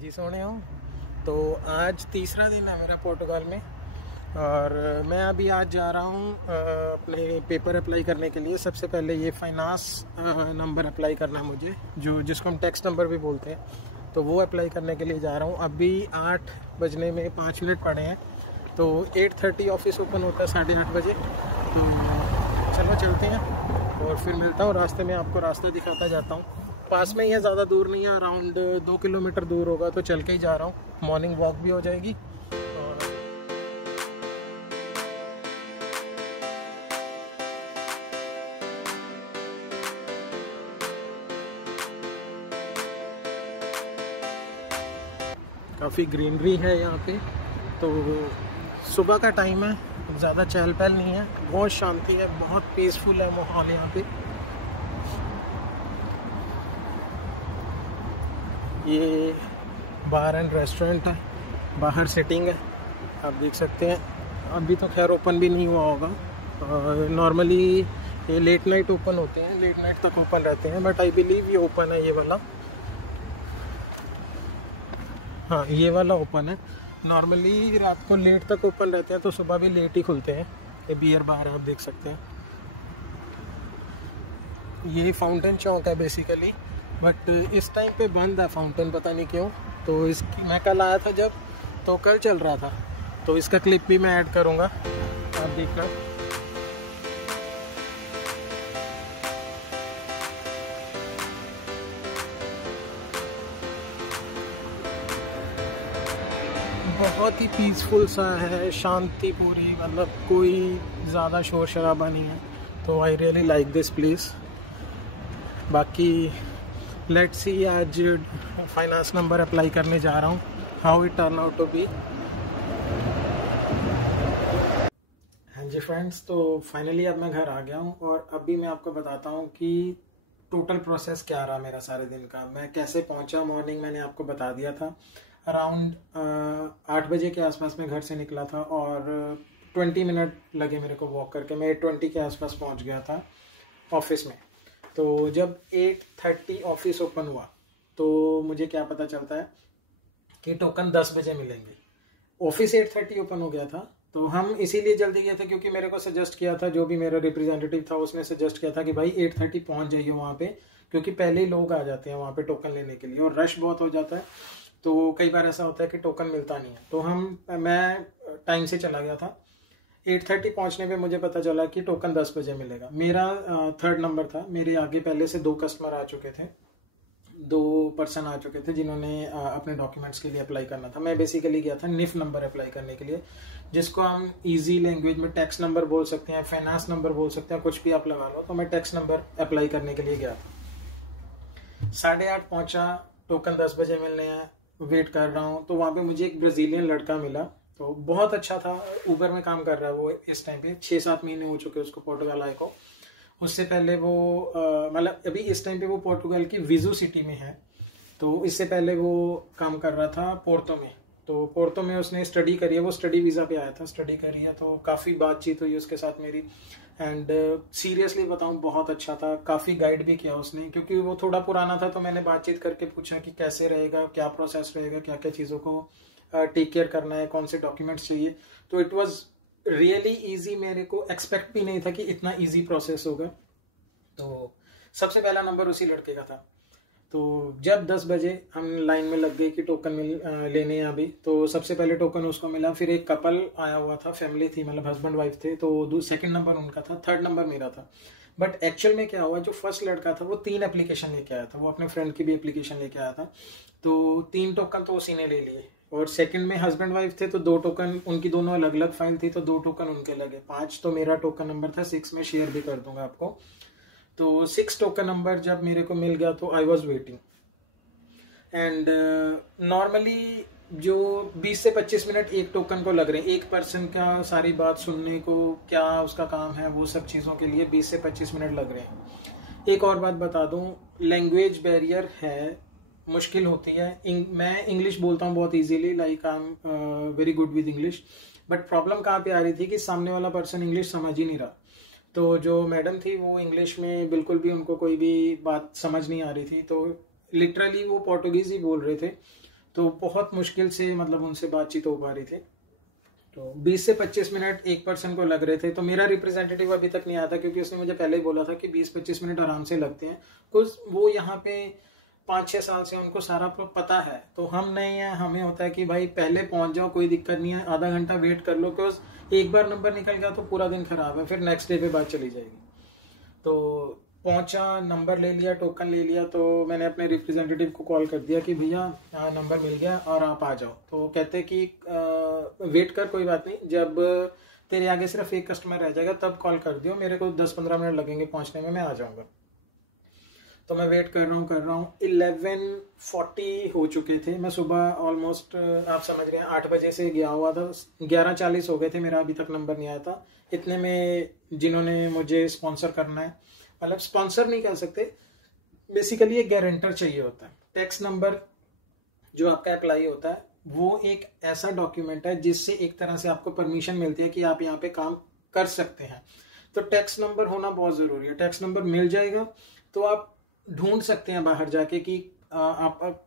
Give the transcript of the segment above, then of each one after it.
जी सोने हो। तो आज तीसरा दिन है मेरा पोर्टुगाल में और मैं अभी आज जा रहा हूँ अपने पेपर अप्लाई करने के लिए। सबसे पहले ये फाइनेंस नंबर अप्लाई करना है मुझे, जिसको हम टैक्स नंबर भी बोलते हैं, तो वो अप्लाई करने के लिए जा रहा हूँ। अभी 8 बजने में 5 मिनट पड़े हैं, तो 8:30 ऑफिस ओपन होता है, 8:30 बजे। तो चलो चलते हैं और फिर मिलता हूँ रास्ते में, आपको रास्ता दिखाता जाता हूँ। पास में ही है, ज़्यादा दूर नहीं है, अराउंड 2 किलोमीटर दूर होगा, तो चल के ही जा रहा हूँ। मॉर्निंग वॉक भी हो जाएगी। काफ़ी ग्रीनरी है यहाँ पे। तो सुबह का टाइम है, ज़्यादा चहल पहल नहीं है, बहुत शांति है, बहुत पीसफुल है माहौल यहाँ पे। ये बार एंड रेस्टोरेंट है, बाहर सिटिंग है, आप देख सकते हैं। अभी तो खैर ओपन भी नहीं हुआ होगा, नॉर्मली ये लेट नाइट ओपन होते हैं, लेट नाइट तक ओपन रहते हैं, बट आई बिलीव ये ओपन है, ये वाला। हाँ, ये वाला ओपन है। नॉर्मली रात को लेट तक ओपन रहते हैं, तो सुबह भी लेट ही खुलते हैं। ये बियर बार है, आप देख सकते हैं। ये फाउंटेन चौक है बेसिकली, बट इस टाइम पे बंद है फाउंटेन, पता नहीं क्यों। तो इसकी मैं कल आया था जब, तो कल चल रहा था, तो इसका क्लिप भी मैं ऐड करूँगा, आप देखकर। बहुत ही पीसफुल सा है, शांति पूरी, मतलब कोई ज़्यादा शोर शराबा नहीं है। तो I really like this place. बाकी लेट्स सी, आज फाइनेंस नंबर अप्लाई करने जा रहा हूँ, how it turn out to be. हाँ जी फ्रेंड्स, तो फाइनली अब मैं घर आ गया हूँ और अभी मैं आपको बताता हूँ कि टोटल प्रोसेस क्या रहा मेरा सारे दिन का। मैं कैसे पहुँचा, मॉर्निंग मैंने आपको बता दिया था। अराउंड 8 बजे के आसपास मैं घर से निकला था और 20 मिनट लगे मेरे को वॉक करके। मैं 8:20 के आसपास पहुँच गया था ऑफिस में। तो जब 8:30 ऑफिस ओपन हुआ, तो मुझे क्या पता चलता है कि टोकन 10 बजे मिलेंगे। ऑफिस 8:30 ओपन हो गया था, तो हम इसीलिए जल्दी गए थे क्योंकि मेरे को सजेस्ट किया था, जो भी मेरा रिप्रेजेंटेटिव था उसने सजेस्ट किया था कि भाई 8:30 पहुंच जाइए वहाँ पे, क्योंकि पहले ही लोग आ जाते हैं वहाँ पे टोकन लेने के लिए और रश बहुत हो जाता है। तो कई बार ऐसा होता है कि टोकन मिलता नहीं है। तो मैं टाइम से चला गया था। 8:30 पहुंचने पे मुझे पता चला कि टोकन 10 बजे मिलेगा। मेरा 3rd नंबर था, मेरे आगे पहले से 2 कस्टमर आ चुके थे, 2 पर्सन आ चुके थे जिन्होंने अपने डॉक्यूमेंट्स के लिए अप्लाई करना था। मैं बेसिकली गया था निफ नंबर अप्लाई करने के लिए, जिसको हम इजी लैंग्वेज में टैक्स नंबर बोल सकते हैं, फाइनेंस नंबर बोल सकते हैं, कुछ भी आप लगा लो। तो मैं टैक्स नंबर अप्लाई करने के लिए गया था। 8:30 पहुंचा, टोकन 10 बजे मिलने हैं, वेट कर रहा हूँ। तो वहाँ पे मुझे एक ब्राजीलियन लड़का मिला, तो बहुत अच्छा था, ऊबर में काम कर रहा है वो इस टाइम पे। 6-7 महीने हो चुके उसको पोर्टुगाल आए को। उससे पहले वो मतलब अभी इस टाइम पे वो पोर्टुगाल की विजू सिटी में है। तो इससे पहले वो काम कर रहा था पोर्तो में। तो पोर्तो में उसने स्टडी करी है, वो स्टडी वीज़ा पे आया था, स्टडी करी है। तो काफ़ी बातचीत हुई उसके साथ मेरी, एंड सीरियसली बताऊं बहुत अच्छा था। काफ़ी गाइड भी किया उसने, क्योंकि वो थोड़ा पुराना था। तो मैंने बातचीत करके पूछा कि कैसे रहेगा, क्या प्रोसेस रहेगा, क्या क्या चीज़ों को टेक केयर करना है, कौन से डॉक्यूमेंट्स चाहिए। तो इट वाज रियली इजी। मेरे को एक्सपेक्ट भी नहीं था कि इतना इजी प्रोसेस होगा। तो सबसे पहला नंबर उसी लड़के का था। तो जब 10 बजे हम लाइन में लग गए कि टोकन लेने हैं अभी, तो सबसे पहले टोकन उसको मिला। फिर एक कपल आया हुआ था, फैमिली थी, मतलब हस्बैंड वाइफ थे। तो 2nd नंबर उनका था, 3rd नंबर मेरा था। बट एक्चुअल में क्या हुआ, जो फर्स्ट लड़का था वो 3 एप्लीकेशन लेके आया था, वो अपने फ्रेंड की भी एप्लीकेशन लेके आया था। तो 3 टोकन तो उसी ने ले लिए। और सेकंड में हस्बैंड वाइफ थे, तो 2 टोकन उनकी, दोनों अलग अलग फाइल थी, तो 2 टोकन उनके लगे। 5 तो मेरा टोकन नंबर था, 6 में शेयर भी कर दूंगा आपको। तो 6 टोकन नंबर जब मेरे को मिल गया, तो I was waiting. And normally जो 20 से 25 मिनट एक टोकन को लग रहे हैं, एक पर्सन का सारी बात सुनने को, क्या उसका काम है, वो सब चीज़ों के लिए 20 से 25 मिनट लग रहे हैं। एक और बात बता दूं, लैंग्वेज बैरियर है, मुश्किल होती है। मैं इंग्लिश बोलता हूँ बहुत easily, like I am very good with English. But problem कहाँ पे आ रही थी कि सामने वाला पर्सन इंग्लिश समझ ही नहीं रहा। तो जो मैडम थी वो इंग्लिश में बिल्कुल भी, उनको कोई भी बात समझ नहीं आ रही थी। तो लिटरली वो पोर्टुगीज ही बोल रहे थे। तो बहुत मुश्किल से मतलब उनसे बातचीत हो पा रही थी। तो 20 से 25 मिनट एक पर्सन को लग रहे थे। तो मेरा रिप्रेजेंटेटिव अभी तक नहीं आया था, क्योंकि उसने मुझे पहले ही बोला था कि 20-25 मिनट आराम से लगते हैं, कुछ वो यहाँ पे 5-6 साल से उनको सारा पता है। तो हम नहीं है, हमें होता है कि भाई पहले पहुंच जाओ, कोई दिक्कत नहीं है, आधा घंटा वेट कर लो, क्योंकि एक बार नंबर निकल गया तो पूरा दिन खराब है, फिर नेक्स्ट डे पे बात चली जाएगी। तो पहुंचा, नंबर ले लिया, टोकन ले लिया, तो मैंने अपने रिप्रेजेंटेटिव को कॉल कर दिया कि भैया नंबर मिल गया और आप आ जाओ। तो कहते कि वेट कर, कोई बात नहीं, जब तेरे आगे सिर्फ एक कस्टमर रह जाएगा तब कॉल कर दियो, मेरे को 10-15 मिनट लगेंगे पहुंचने में, मैं आ जाऊंगा। तो मैं वेट कर रहा हूँ 11:40 हो चुके थे। मैं सुबह ऑलमोस्ट आप समझ रहे हैं 8 बजे से गया हुआ था, 11:40 हो गए थे, मेरा अभी तक नंबर नहीं आया था। इतने में जिन्होंने मुझे स्पॉन्सर करना है, मतलब स्पॉन्सर नहीं कह सकते, बेसिकली एक गारंटर चाहिए होता है। टैक्स नंबर जो आपका अप्लाई होता है वो एक ऐसा डॉक्यूमेंट है जिससे एक तरह से आपको परमिशन मिलती है कि आप यहाँ पे काम कर सकते हैं। तो टैक्स नंबर होना बहुत ज़रूरी है। टैक्स नंबर मिल जाएगा तो आप ढूंढ सकते हैं बाहर जाके कि आप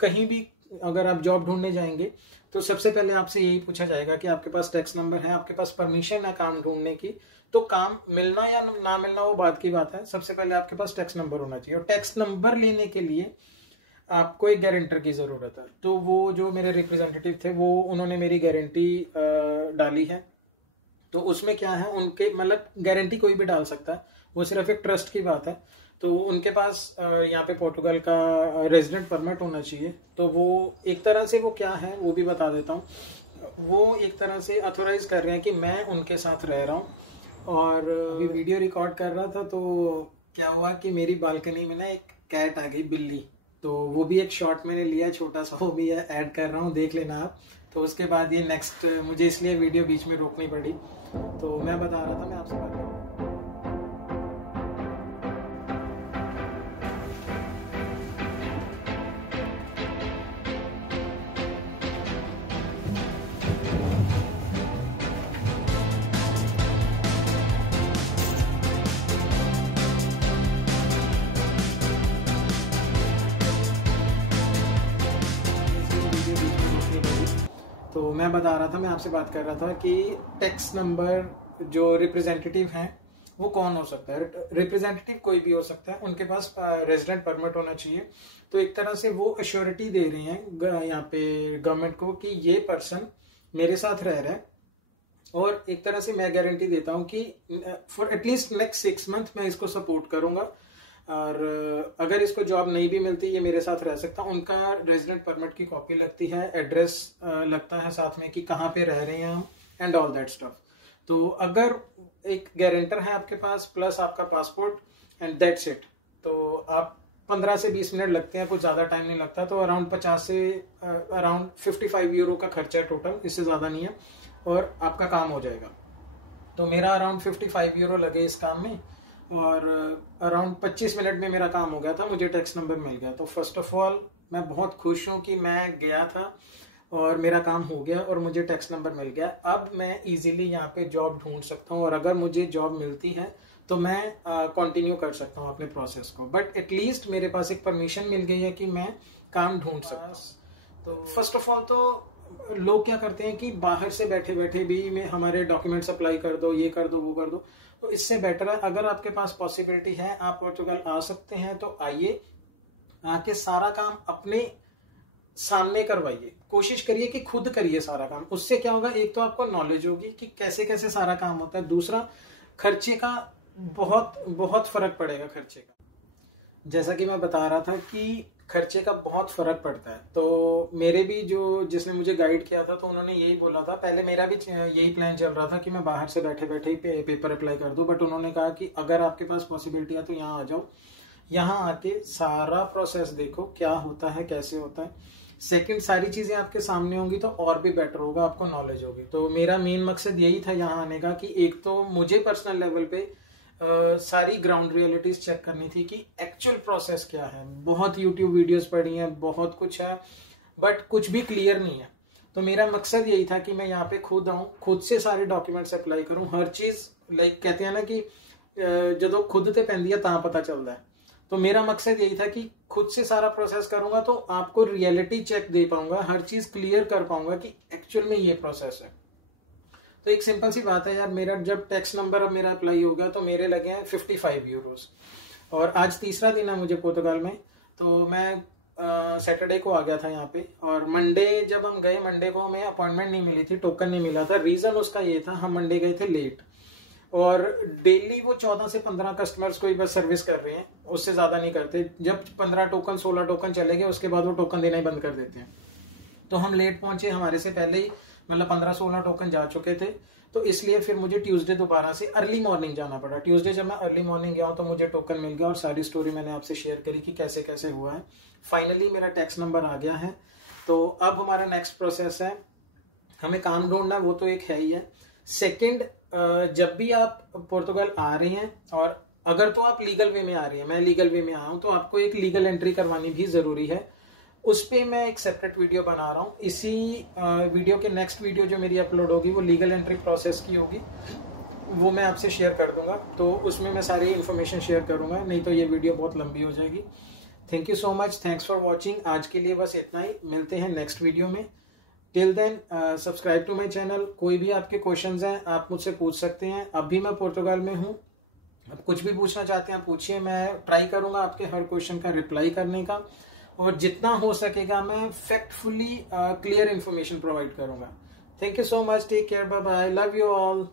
कहीं भी अगर आप जॉब ढूंढने जाएंगे तो सबसे पहले आपसे यही पूछा जाएगा कि आपके पास टैक्स नंबर है, आपके पास परमिशन है काम ढूंढने की। तो काम मिलना या ना मिलना वो बात की बात है, सबसे पहले आपके पास टैक्स नंबर होना चाहिए। और टैक्स नंबर लेने के लिए आपको एक गारंटर की ज़रूरत है। तो वो जो मेरे रिप्रेजेंटेटिव थे वो उन्होंने मेरी गारंटी डाली है। तो उसमें क्या है, उनके मतलब गारंटी कोई भी डाल सकता है, वो सिर्फ एक ट्रस्ट की बात है। तो उनके पास यहाँ पे पोर्टुगल का रेजिडेंट परमिट होना चाहिए। तो वो एक तरह से वो क्या है वो भी बता देता हूँ, वो एक तरह से अथोराइज कर रहे हैं कि मैं उनके साथ रह रहा हूँ। और अभी वीडियो रिकॉर्ड कर रहा था तो क्या हुआ कि मेरी बालकनी में ना एक कैट आ गई, बिल्ली। तो वो भी एक शॉट मैंने लिया छोटा सा, वो भी ऐड कर रहा हूँ, देख लेना आप। तो उसके बाद ये नेक्स्ट मुझे इसलिए वीडियो बीच में रोकनी पड़ी। तो मैं बता रहा था, मैं आपसे बात कर रहा हूँ। तो मैं बता रहा था, मैं आपसे बात कर रहा था कि टैक्स नंबर जो रिप्रेजेंटेटिव हैं वो कौन हो सकता है। रिप्रेजेंटेटिव कोई भी हो सकता है, उनके पास रेजिडेंट परमिट होना चाहिए। तो एक तरह से वो अश्योरिटी दे रहे हैं यहाँ पे गवर्नमेंट को कि ये पर्सन मेरे साथ रह रहा है, और एक तरह से मैं गारंटी देता हूँ कि फॉर एटलीस्ट नेक्स्ट 6 मंथ मैं इसको सपोर्ट करूंगा। और अगर इसको जॉब नहीं भी मिलती, ये मेरे साथ रह सकता। उनका रेजिडेंट परमिट की कॉपी लगती है, एड्रेस लगता है साथ में कि कहाँ पे रह रहे हैं हम, एंड ऑल दैट स्टफ। तो अगर एक गारंटर है आपके पास प्लस आपका पासपोर्ट एंड दैट्स इट, तो आप 15 से 20 मिनट लगते हैं, कुछ ज़्यादा टाइम नहीं लगता। तो अराउंड 50 से अराउंड 55 यूरो का खर्चा है टोटल, इससे ज़्यादा नहीं है, और आपका काम हो जाएगा। तो मेरा अराउंड 55 यूरो लगे इस काम में, और अराउंड 25 मिनट में मेरा काम हो गया था, मुझे टैक्स नंबर मिल गया। तो फर्स्ट ऑफ ऑल मैं बहुत खुश हूँ कि मैं गया था और मेरा काम हो गया और मुझे टैक्स नंबर मिल गया। अब मैं इजीली यहाँ पे जॉब ढूंढ सकता हूँ, और अगर मुझे जॉब मिलती है तो मैं कंटिन्यू कर सकता हूँ अपने प्रोसेस को। बट एटलीस्ट मेरे पास एक परमिशन मिल गई है कि मैं काम ढूंढ सकता हूँ। तो फर्स्ट ऑफ ऑल तो लोग क्या करते हैं कि बाहर से बैठे बैठे भी में हमारे डॉक्यूमेंट्स अप्लाई कर दो, ये कर दो, वो कर दो। तो इससे बेटर है अगर आपके पास पॉसिबिलिटी है, आप पोर्टुगल आ सकते हैं तो आइए, आके सारा काम अपने सामने करवाइए। कोशिश करिए कि खुद करिए सारा काम। उससे क्या होगा, एक तो आपको नॉलेज होगी कि कैसे कैसे सारा काम होता है, दूसरा खर्चे का बहुत बहुत फर्क पड़ेगा खर्चे का। जैसा कि मैं बता रहा था कि खर्चे का बहुत फर्क पड़ता है। तो मेरे भी जो जिसने मुझे गाइड किया था तो उन्होंने यही बोला था, पहले मेरा भी यही प्लान चल रहा था कि मैं बाहर से बैठे बैठे ही पेपर अप्लाई कर दूं। बट उन्होंने कहा कि अगर आपके पास पॉसिबिलिटी है तो यहाँ आ जाओ, यहाँ आके सारा प्रोसेस देखो क्या होता है, कैसे होता है। सेकंड, सारी चीज़ें आपके सामने होंगी तो और भी बेटर होगा, आपको नॉलेज होगी। तो मेरा मेन मकसद यही था यहाँ आने का कि एक तो मुझे पर्सनल लेवल पे सारी ग्राउंड रियलिटीज चेक करनी थी कि एक्चुअल प्रोसेस क्या है। बहुत यूट्यूब वीडियोस पढ़ी हैं, बहुत कुछ है, बट कुछ भी क्लियर नहीं है। तो मेरा मकसद यही था कि मैं यहाँ पे खुद आऊँ, खुद से सारे डॉक्यूमेंट्स अप्लाई करूँ, हर चीज़। लाइक कहते हैं ना कि जो खुद ते पैंदी है तां पता चलता है। तो मेरा मकसद यही था कि खुद से सारा प्रोसेस करूंगा तो आपको रियलिटी चेक दे पाऊंगा, हर चीज क्लियर कर पाऊंगा कि एक्चुअल में ये प्रोसेस है। तो एक सिंपल सी बात है यार, मेरा जब टैक्स नंबर अब मेरा अप्लाई हो गया तो मेरे लगे हैं 55 यूरोस, और आज तीसरा दिन है मुझे पुर्तगाल में। तो मैं सैटरडे को आ गया था यहाँ पे, और मंडे जब हम गए, मंडे को हमें अपॉइंटमेंट नहीं मिली थी, टोकन नहीं मिला था। रीजन उसका ये था, हम मंडे गए थे लेट, और डेली वो 14 से 15 कस्टमर्स को ही बस सर्विस कर रहे हैं, उससे ज्यादा नहीं करते। जब 15 टोकन 16 टोकन चले गए उसके बाद वो टोकन देना ही बंद कर देते हैं। तो हम लेट पहुंचे, हमारे से पहले ही मतलब 15-16 टोकन जा चुके थे। तो इसलिए फिर मुझे ट्यूसडे दोबारा से अर्ली मॉर्निंग जाना पड़ा। ट्यूसडे जब मैं अर्ली मॉर्निंग गया तो मुझे टोकन मिल गया, और सारी स्टोरी मैंने आपसे शेयर करी कि कैसे कैसे हुआ है। फाइनली मेरा टैक्स नंबर आ गया है। तो अब हमारा नेक्स्ट प्रोसेस है, हमें काम ढूंढना, वो तो एक है ही है। सेकंड, जब भी आप पुर्तगाल आ रहे हैं, और अगर तो आप लीगल वे में आ रही हैं, मैं लीगल वे में आया हूं, तो आपको एक लीगल एंट्री करवानी भी जरूरी है। उस पे मैं एक सेपरेट वीडियो बना रहा हूँ। इसी वीडियो के नेक्स्ट वीडियो जो मेरी अपलोड होगी वो लीगल एंट्री प्रोसेस की होगी, वो मैं आपसे शेयर कर दूंगा। तो उसमें मैं सारी इन्फॉर्मेशन शेयर करूंगा, नहीं तो ये वीडियो बहुत लंबी हो जाएगी। Thank you so much, thanks for watching. आज के लिए बस इतना ही, मिलते हैं नेक्स्ट वीडियो में। Till then subscribe to my channel. कोई भी आपके क्वेश्चंस हैं आप मुझसे पूछ सकते हैं। अभी मैं पुर्तगाल में हूँ, आप कुछ भी पूछना चाहते हैं पूछिए, मैं ट्राई करूंगा आपके हर क्वेश्चन का रिप्लाई करने का, और जितना हो सकेगा मैं फैक्टफुली क्लियर इन्फॉर्मेशन प्रोवाइड करूंगा। Thank you so much, take care, bye bye, love you all.